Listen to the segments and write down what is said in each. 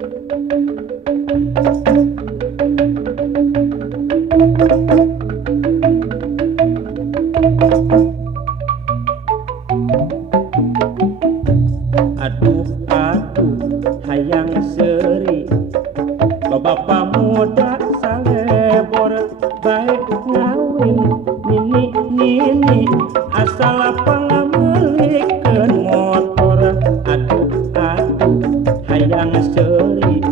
Aduh aduh hayang seri loba pamuda salebor baik ngawin nini asal pangamelikeun motor. Aduh aduh hayang seri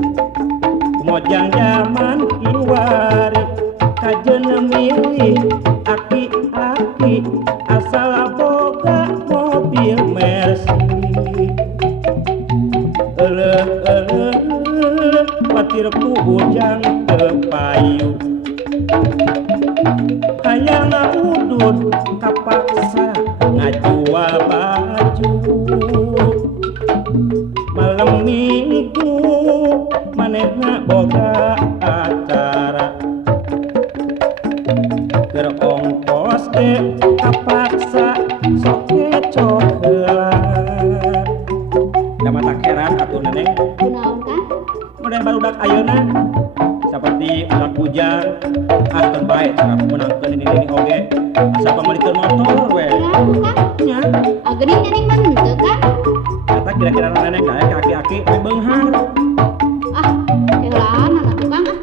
mojang zaman kiwari kajeuna milih aki-aki asal boga mobil Mercy. Patirku bujang tepayu hayang udut kapaksa ngajual baju malam minggu manehna boga acara keur ongkos ge kapaksa sok ngecok heula. Da mata keran atuh neneng Kunaon kan? model barudak ayeuna seperti udak bujang terbaik cara menangkeun ini oge asal pamalikeun motor we Kiraku kan? nya Geuning neneng mah henteu kan? eta kira-kira neneng da ke aki-aki we beunghar Ah, keheulaan atuh Kang ah.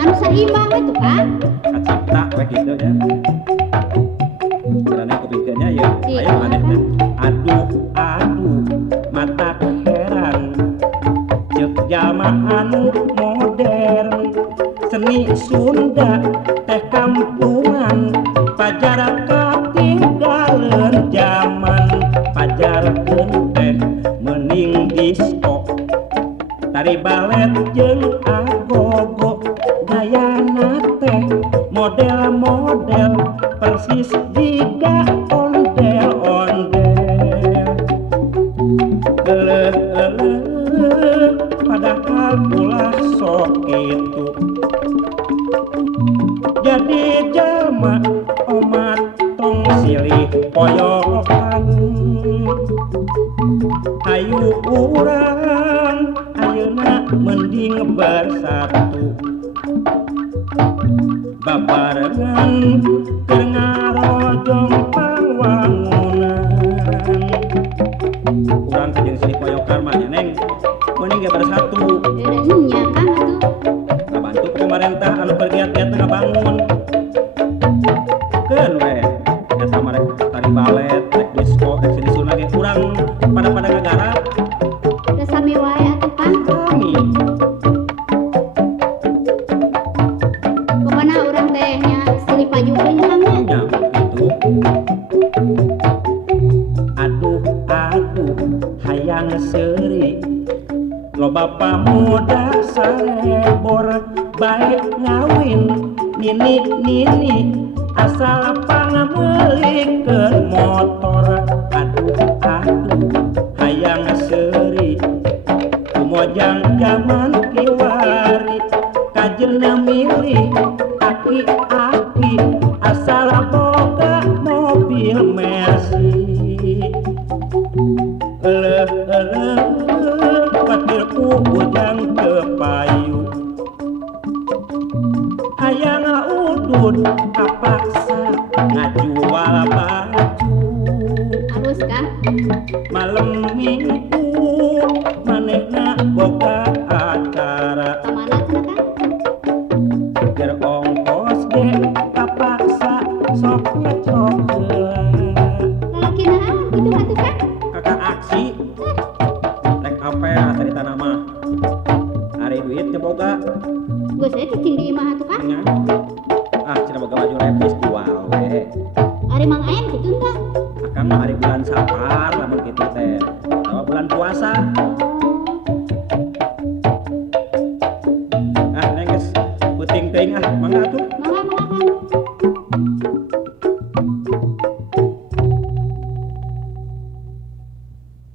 Anu seimbang we tuh kan? kacipta we kitu nya karena kupikeunnya ya aya maneh teh aduh aduh mata heran ceuk jalma anu modern seni Sunda teh kampungan pajar katinggaleun zaman pajarkeun teh mending disko tari balet jeung agogo gayana teh model-model persis jiga ondel-ondel padahal ulah sok itu jadi jelema omat tong silih poyokan ayu urang ayeuna mending bersatu babarengan keur ngarojong pangwangunan urang jeung silih poyokan mah neng mending ge bersatu Nya kan atuh. bantu pemerintah anu bergiat-giat ngabangun keun we eta mah rek tari balet rek disko rek seni Sunda ge urang pada ngagarap Da sami wae atuh Kang. kami Pokona urang teh nya silih pajukeun Kang nya. nya gitu. Aduh aduh hayang seuri loba pamuda salebor baik ngawin nini asal pangamelikeun motor. Aduh aduh hayang seuri kumojang zaman kiwari kajeuna milih aki-aki asal boga mobil Mercy. Patirku bujang tepayu hayang udut kapaksa ngajual baju Halus kan? malam minggu manehna boga